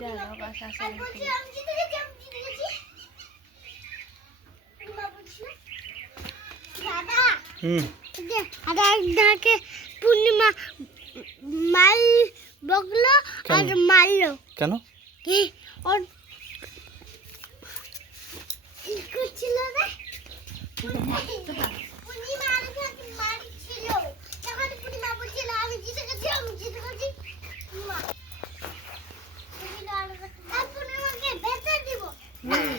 dialogue আছে আসলে পূর্ণিমা মাল বকলো আর মারলো কেন ওর